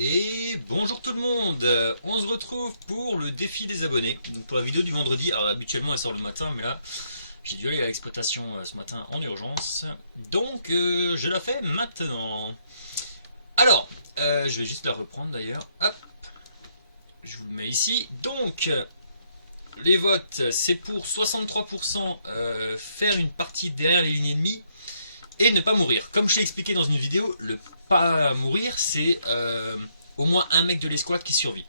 Et bonjour tout le monde, on se retrouve pour le défi des abonnés, donc pour la vidéo du vendredi. Alors habituellement elle sort le matin, mais là j'ai dû aller à l'exploitation ce matin en urgence, donc je la fais maintenant. Alors, je vais juste la reprendre d'ailleurs, hop, je vous le mets ici. Donc, les votes, c'est pour 63% faire une partie derrière les lignes ennemies et ne pas mourir. Comme je l'ai expliqué dans une vidéo, le pas mourir, c'est au moins un mec de l'escouade qui survit.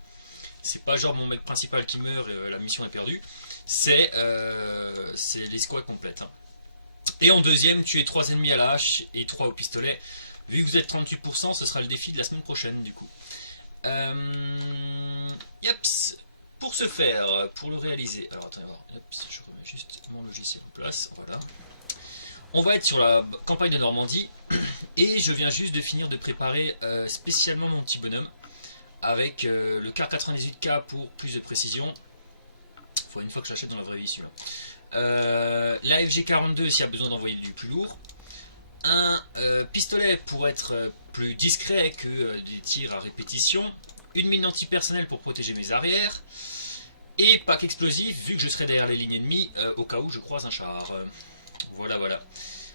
C'est pas genre mon mec principal qui meurt et la mission est perdue. C'est l'escouade complète. Hein. Et en deuxième, tuer 3 ennemis à la hache et 3 au pistolet. Vu que vous êtes 38%, ce sera le défi de la semaine prochaine du coup. Yeps. Pour ce faire, pour le réaliser, alors attendez, je remets juste mon logiciel en place, voilà. On va être sur la campagne de Normandie et je viens juste de finir de préparer spécialement mon petit bonhomme avec le car 98K pour plus de précision. Il faut une fois que je l'achète dans la vraie vie celui-là. La FG42 s'il y a besoin d'envoyer du plus lourd. Un pistolet pour être plus discret que des tirs à répétition. Une mine antipersonnelle pour protéger mes arrières. Et pack explosif vu que je serai derrière les lignes ennemies au cas où je croise un char. Voilà.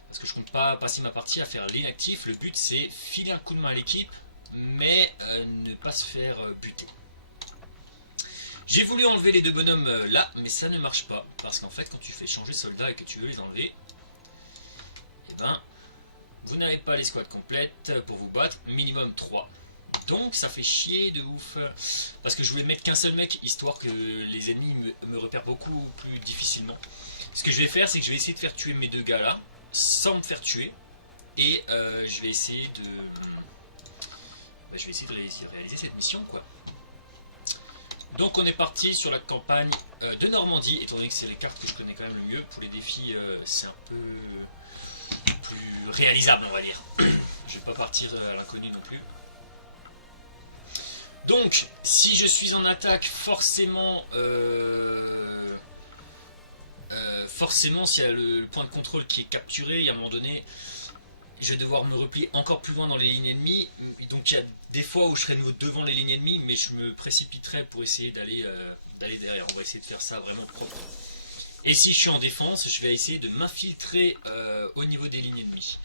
Parce que je compte pas passer ma partie à faire l'inactif. Le but c'est filer un coup de main à l'équipe, mais ne pas se faire buter. J'ai voulu enlever les deux bonhommes là, mais ça ne marche pas. Parce qu'en fait, quand tu fais changer soldat et que tu veux les enlever, eh ben, vous n'avez pas l'escouade complète pour vous battre, minimum 3. Donc ça fait chier de ouf. Parce que je voulais mettre qu'un seul mec, histoire que les ennemis me repèrent beaucoup plus difficilement. Ce que je vais faire, c'est que je vais essayer de faire tuer mes deux gars là, sans me faire tuer. Et je vais essayer de... réaliser cette mission quoi. Donc on est parti sur la campagne de Normandie, étant donné que c'est les cartes que je connais quand même le mieux. Pour les défis, c'est un peu plus réalisable on va dire. Je vais pas partir à l'inconnu non plus. Donc, si je suis en attaque, forcément, s'il y a le point de contrôle qui est capturé, il y a un moment donné, je vais devoir me replier encore plus loin dans les lignes ennemies. Donc, il y a des fois où je serai devant les lignes ennemies, mais je me précipiterai pour essayer d'aller derrière. On va essayer de faire ça vraiment propre. Et si je suis en défense, je vais essayer de m'infiltrer au niveau des lignes ennemies.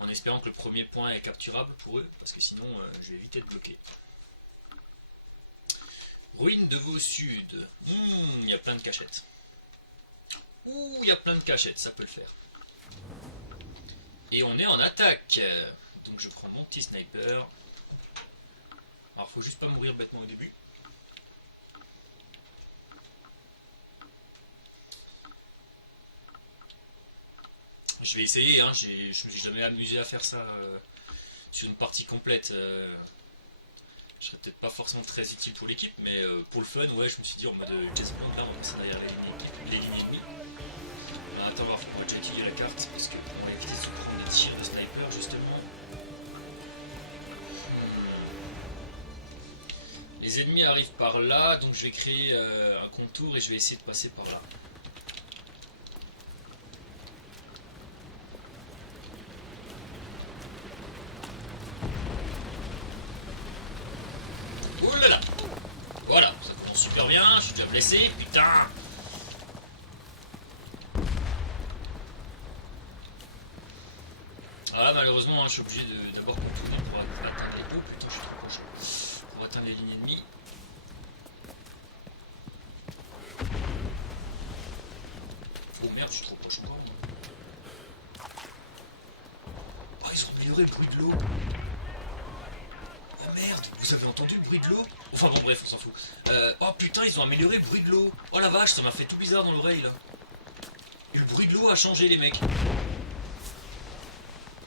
En espérant que le premier point est capturable pour eux, parce que sinon, je vais vite être bloqué. Ruine de Vaux Sud. Il y a plein de cachettes. Il y a plein de cachettes, ça peut le faire. Et on est en attaque. Donc je prends mon petit sniper. Alors faut juste pas mourir bêtement au début. Je vais essayer, hein. Je me suis jamais amusé à faire ça sur une partie complète. Je serais peut-être pas forcément très utile pour l'équipe, mais pour le fun, ouais, je me suis dit en mode Jason là, on essaie derrière les lignes ennemies. Attends, voir, faut pas que j'utilise la carte parce que on va éviter de se prendre des tirs de sniper justement. Les ennemis arrivent par là, donc je vais créer un contour et je vais essayer de passer par là. Oulala! Voilà, ça commence super bien, je suis déjà blessé, putain! Alors là, malheureusement, hein, je suis obligé d'abord contourner pour atteindre les hauts. Putain, je suis trop proche. Pour atteindre les lignes ennemies. Oh merde, je suis trop proche encore. Oh, ils ont amélioré le bruit de l'eau. Oh merde, vous avez entendu le bruit de l'eau? Enfin bon, bref, on s'en fout. Oh putain, ils ont amélioré le bruit de l'eau. Oh la vache, ça m'a fait tout bizarre dans l'oreille là. Et le bruit de l'eau a changé, les mecs.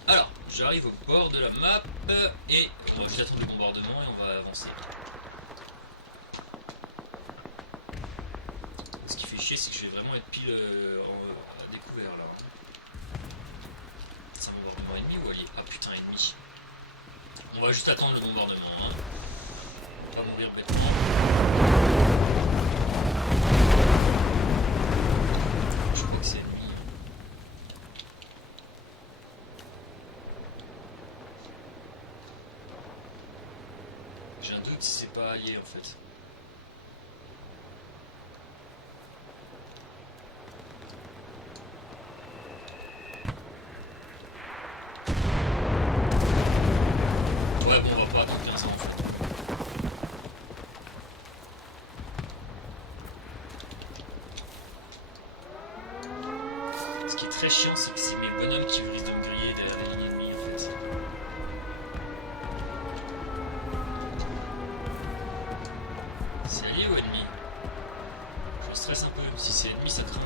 Alors, j'arrive au bord de la map et on va juste attendre le bombardement et on va avancer. Ce qui fait chier, c'est que je vais vraiment être pile à découvert là. C'est un bombardement ennemi ou allié? Ah putain, ennemi. On va juste attendre le bombardement. Hein. On va mourir bêtement. Je crois que c'est ennemi. J'ai un doute si c'est pas allié en fait. Ouais bon on va pas attendre 15 ans en fait. Ce qui est très chiant c'est que c'est mes bonhommes qui risquent de me griller derrière les lignes ennemies en fait. C'est allié ou ennemi? Je stresse un peu, si c'est ennemi ça craint.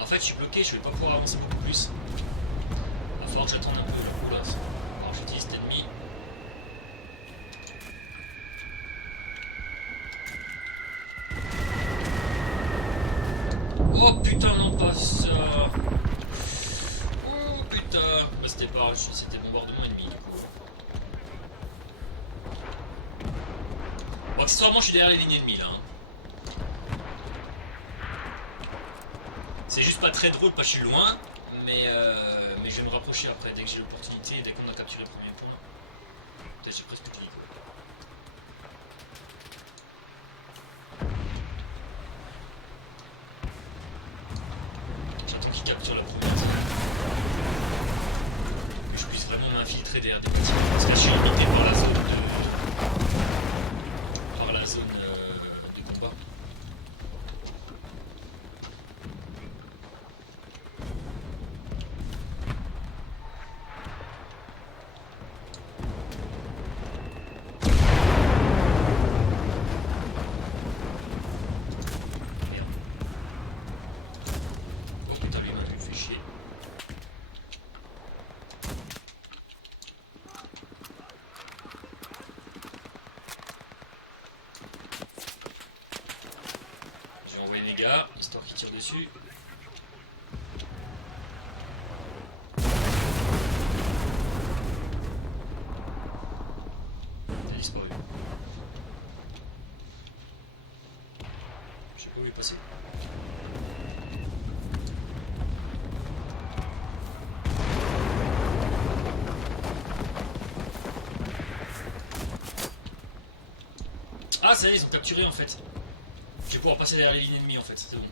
En fait je suis bloqué, je vais pas pouvoir avancer beaucoup plus. Il va falloir que j'attende un peu le coup là. Alors j'utilise cet ennemi. Oh putain non pas ça. Oh putain. Bah, c'était bombardement ennemi du coup. Bon, accessoirement je suis derrière les lignes ennemies là. Hein. C'est juste pas très drôle parce que je suis loin, mais je vais me rapprocher après dès que j'ai l'opportunité, dès qu'on a capturé le premier point. Peut-être j'ai presque fini. J'attends qu'il capture la première. Que je puisse vraiment m'infiltrer derrière des petits. Parce que là je suis limité par la zone de combat. Histoire qu'il tire dessus. Il a disparu. Je sais pas où il est passé. Ah c'est vrai, ils ont capturé en fait. Je vais pouvoir passer derrière les lignes ennemies en fait, c'est bon.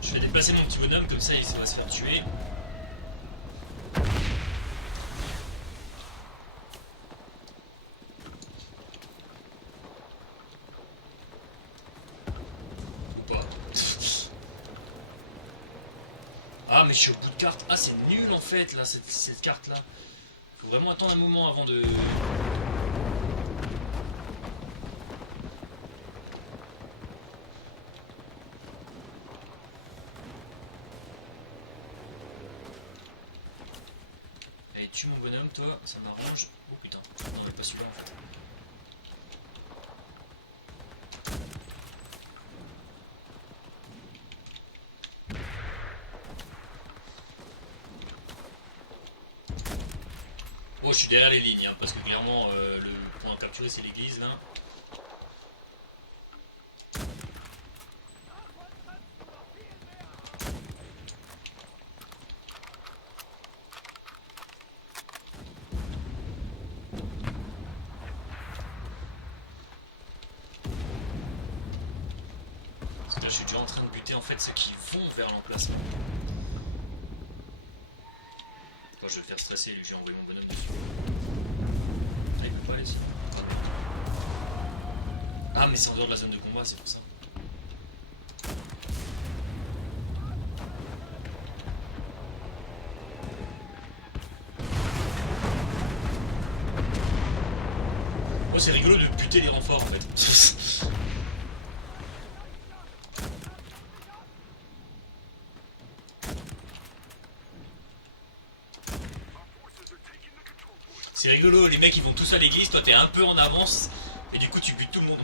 Je vais déplacer mon petit bonhomme, comme ça il va se faire tuer. Ou pas. Ah mais je suis au bout de carte. Ah c'est nul en fait là, cette carte là. Faut vraiment attendre un moment avant de... Allez, tue mon bonhomme, toi, ça m'arrange. Oh putain, non, mais pas celui-là en fait. Oh, je suis derrière les lignes, hein, parce que clairement, le point à capturer, c'est l'église, là. Parce que là, je suis déjà en train de buter, en fait, ceux qui vont vers l'emplacement. Quand je vais le faire stresser, lui, j'ai envoyé mon bonhomme dessus. Ah, il peut pas aller ici. Ah, mais c'est en dehors de la zone de combat, c'est pour ça. Oh, c'est rigolo de buter les renforts, en fait. C'est rigolo, les mecs ils vont tous à l'église, toi t'es un peu en avance, et du coup tu butes tout le monde.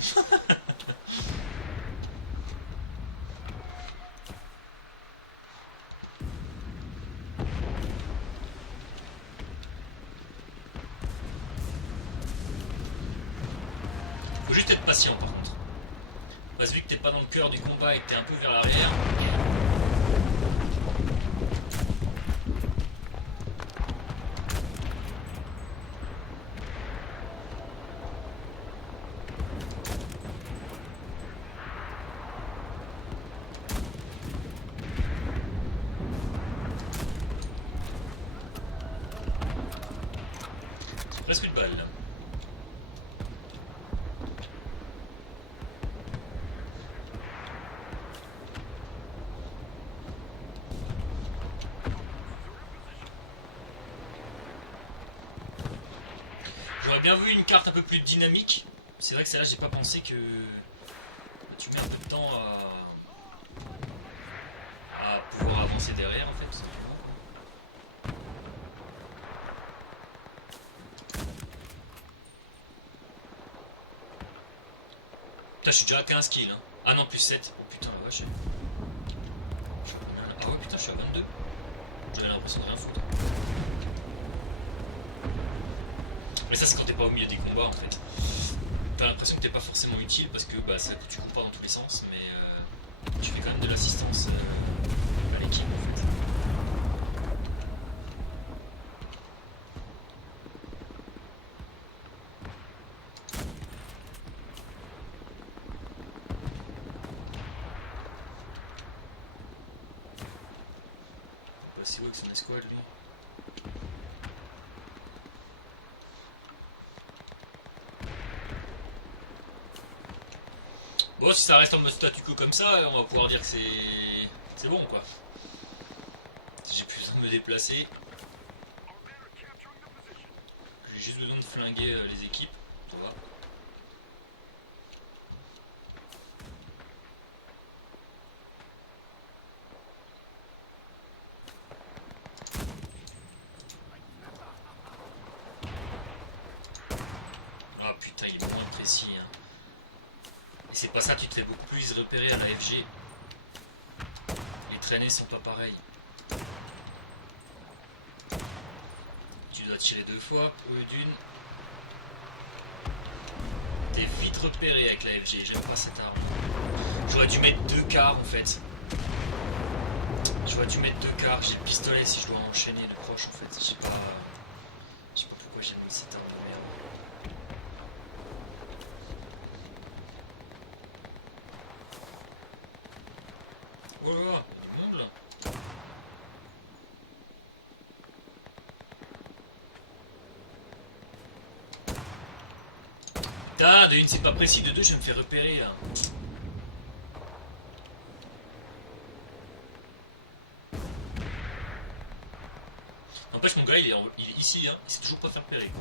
Faut juste être patient par contre. Parce que vu que t'es pas dans le cœur du combat et que t'es un peu vers l'arrière. Presque une balle là. J'aurais bien vu une carte un peu plus dynamique. C'est vrai que celle-là j'ai pas pensé que tu mets un peu de temps à pouvoir avancer derrière en fait. Putain, je suis déjà à 15 kills. Hein. Ah non, plus 7. Oh putain, la vache. Ah ouais, putain, je suis à 22. J'avais l'impression de rien foutre. Mais ça, c'est quand t'es pas au milieu des combats en fait. T'as l'impression que t'es pas forcément utile parce que bah, tu cours pas dans tous les sens, mais tu fais quand même de l'assistance à l'équipe en fait. Bah, c'est où avec son escouade lui? Bon, si ça reste en mode statu quo comme ça, on va pouvoir dire que c'est bon quoi. Si j'ai plus besoin de me déplacer, j'ai juste besoin de flinguer les équipes, tu vois. Ah putain, il est moins précis. Hein. Et c'est pas ça, tu te fais beaucoup plus repérer à la FG. Les traînées sont pas pareilles. Tu dois tirer 2 fois au lieu d'une. T'es vite repéré avec la FG, j'aime pas cette arme. J'aurais dû mettre 2 quarts en fait. J'aurais dû mettre 2 quarts, j'ai le pistolet si je dois enchaîner de proche en fait. Je sais pas pourquoi j'ai mis cette arme de merde. Oh là là, il y a du monde là. Putain, de une c'est pas précis, de deux je me fais repérer là. N'empêche mon gars il est ici, hein. Il sait toujours pas faire repérer quoi.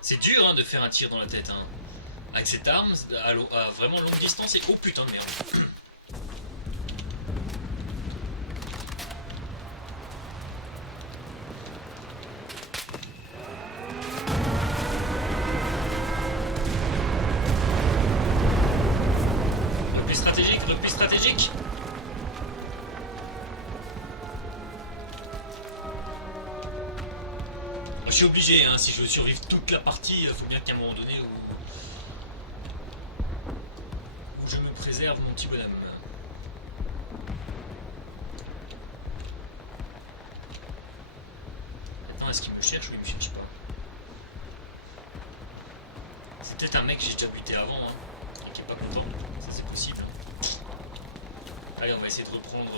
C'est dur hein, de faire un tir dans la tête. Hein. Avec cette arme, à vraiment longue distance, et oh putain de merde. Repli stratégique, repli stratégique. Moi, je suis obligé, hein, si je veux survivre toute la partie, il faut bien qu'à un moment donné où je me préserve mon petit bonhomme. Maintenant, est-ce qu'il me cherche ou il me cherche pas? C'est peut-être un mec que j'ai déjà buté avant, hein, et qui est pas content. Ça, c'est possible. Allez, on va essayer de reprendre.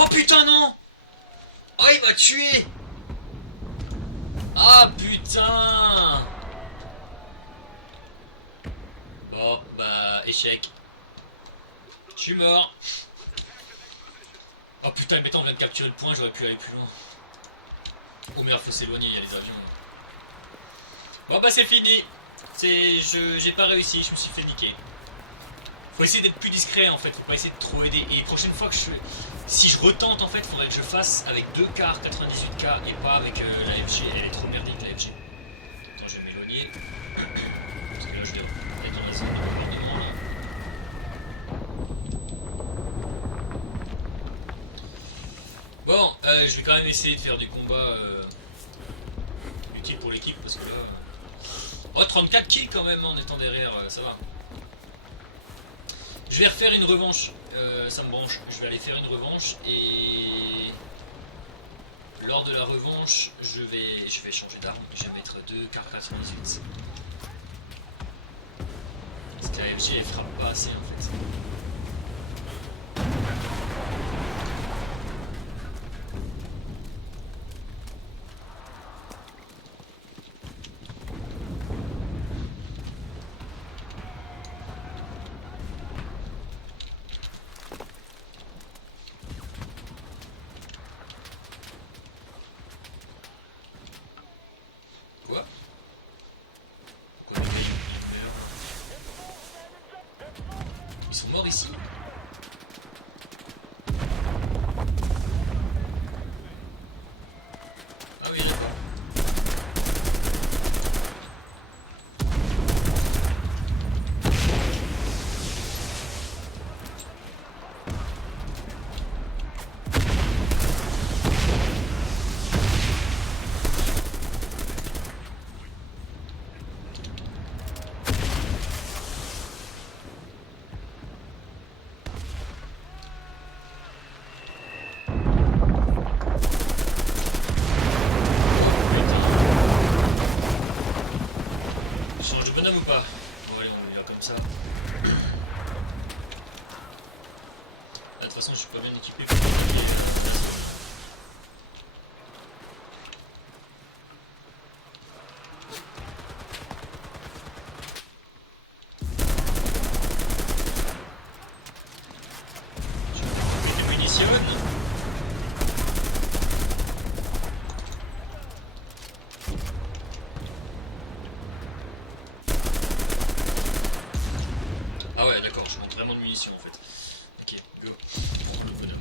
Oh putain, non! Oh, il m'a tué! Ah putain! Bon, bah, échec. Je suis mort. Oh putain, mais attends, on vient de capturer le point, j'aurais pu aller plus loin. Oh merde, faut s'éloigner, il y a les avions. Bon bah c'est fini. J'ai pas réussi, je me suis fait niquer. Faut essayer d'être plus discret en fait, faut pas essayer de trop aider. Et prochaine fois que si je retente en fait, faudrait que je fasse avec 2 cars 98K et pas avec la FG. Elle est trop merdique la FG. Attends, je vais m'éloigner. Parce que là je vais être dans les zones de bombardement là. Bon, je vais quand même essayer de faire du combat utile pour l'équipe parce que là. Oh, 34 kills quand même en étant derrière, ça va. Je vais refaire une revanche, ça me branche. Je vais aller faire une revanche et lors de la revanche, je vais changer d'arme. Je vais mettre 2 car 98. Parce que la FG elle frappe pas assez en fait. Quoi? Quoi, ils sont morts ici? Ah oui, d'accord. Je change de bonhomme ou pas? Bon allez, on y va comme ça. Là, de toute façon, je suis pas bien équipé pour attaquer. Je me munitionne. Ah ouais, d'accord, je manque vraiment de munitions en fait. Ok, go. Bon, le bonhomme.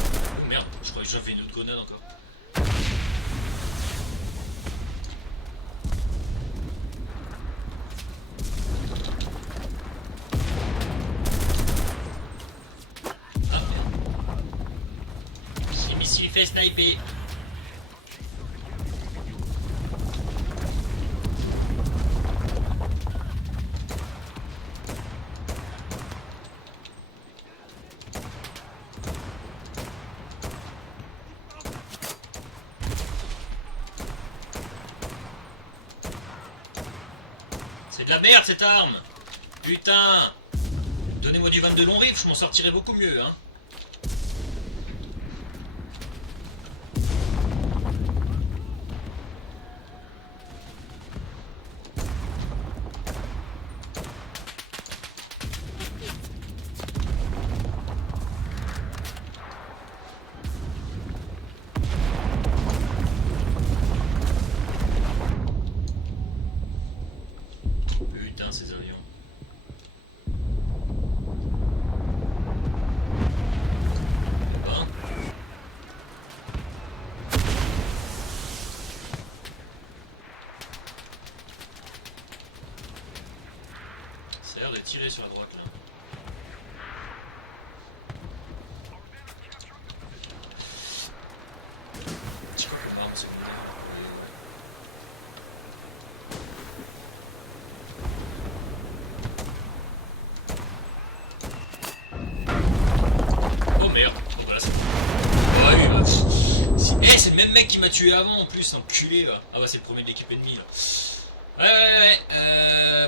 Oh merde, je crois que j'avais une autre grenade encore. Ah merde. Je m'y suis fait sniper. C'est de la merde cette arme. Putain. Donnez-moi du 22 long rifle, je m'en sortirai beaucoup mieux, hein. Putain, ces avions. Hein? Ça a l'air de tirer sur la droite là. C'est quoi comme arme secondaire? Oh merde. Bon bah là c'est... Oh oui bah... c'est le même mec qui m'a tué avant en plus, enculé va. Ah bah c'est le premier de l'équipe ennemie là. Ouais.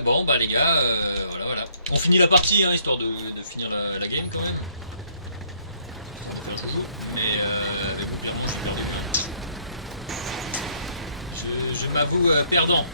Bon bah les gars, voilà. On finit la partie hein, histoire de finir la game quand même. Pas toujours, mais bon, clairement je vais perdre. Je m'avoue perdant.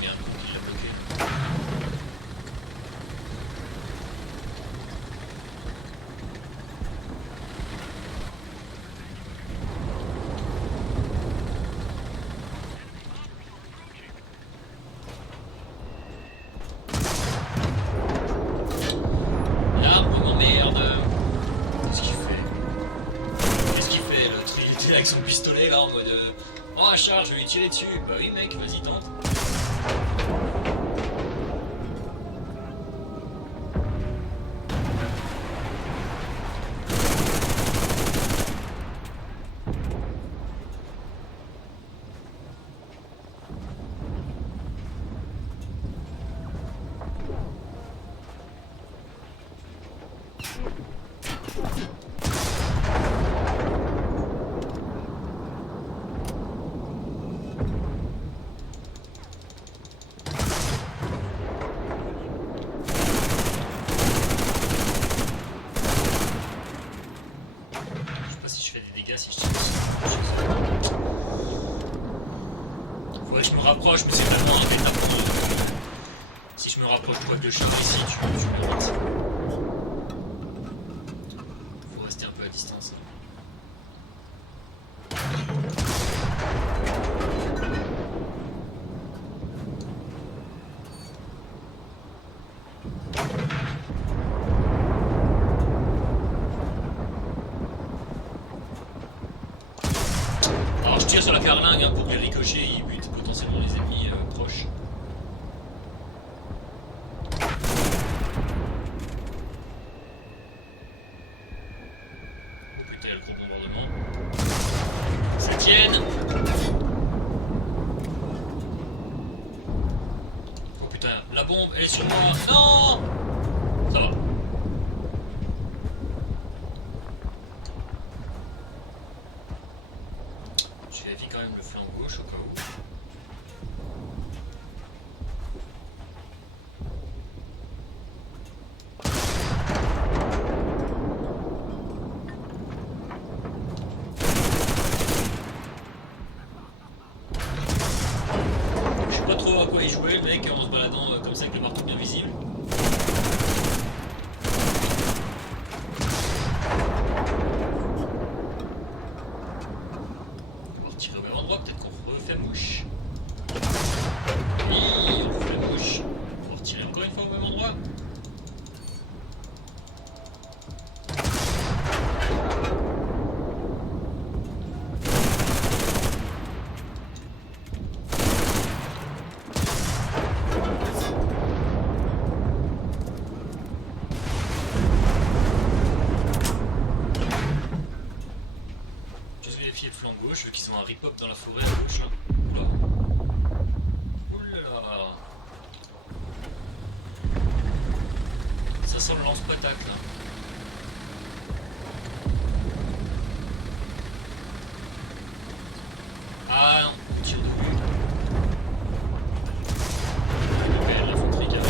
il y a un coup qui l'a bloqué. Là, on m'emmerde. Qu'est-ce qu'il fait? Qu'est-ce qu'il fait? L'autre, il était là avec son pistolet là en mode oh, charge, je vais lui tirer dessus. Bah oui, mec, vas-y, tente. Faudrait que je me rapproche, mais c'est vraiment un bêta pour eux. Si je me rapproche toi de char ici, tu mérites. Faut rester un peu à distance. Alors je tire sur la carlingue hein, pour que les ricochets ils butent potentiellement les ennemis proches. Oh putain, il y a le gros bombardement. Ça tienne. Oh putain, la bombe elle est sur moi. Non. Ça va. Je vérifie quand même le flanc gauche au cas où. Je sais pas trop à quoi il jouait le mec en se baladant comme ça avec le marteau bien visible. On va retirer au même endroit, peut-être qu'on refait mouche. Oui, on refait mouche. On va retirer encore une fois au même endroit. Le flanc gauche, vu qu'ils ont un rip-hop dans la forêt à gauche là. Oula. Oulala. Ça sent le lance-patate là. Ah non, on tire de vue. Ouais, l'infanterie qui arrive.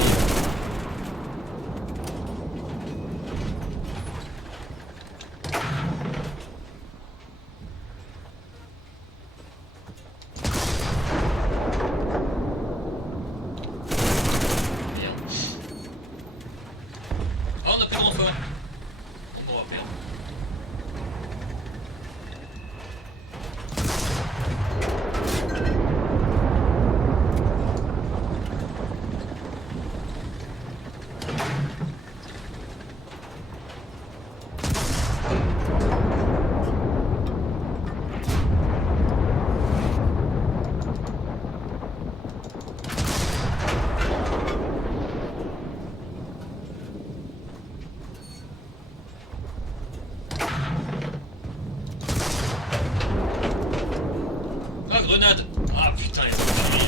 Grenade! Ah putain, il faut terminer.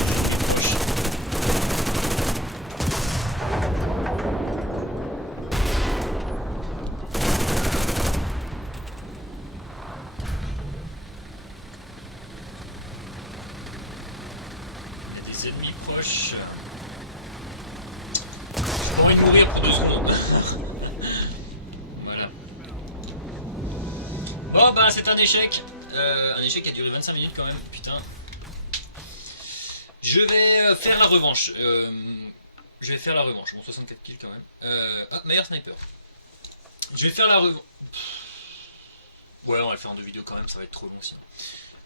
Il y a des ennemis proches. J'ai pas envie de mourir pour 2 secondes. Voilà. Bon bah c'est un échec. Un échec qui a duré 25 minutes quand même, putain. Je vais faire la revanche. Je vais faire la revanche. Bon, 64 kills quand même. Ah, meilleur sniper. Je vais faire la revanche. Ouais, on va le faire en 2 vidéos quand même, ça va être trop long sinon.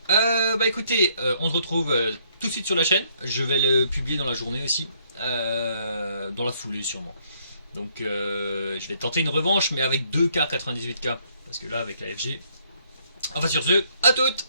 Bah écoutez, on se retrouve tout de suite sur la chaîne. Je vais le publier dans la journée aussi. Dans la foulée sûrement. Donc je vais tenter une revanche, mais avec 2K 98K. Parce que là, avec la FG. Enfin sur ce, à toutes!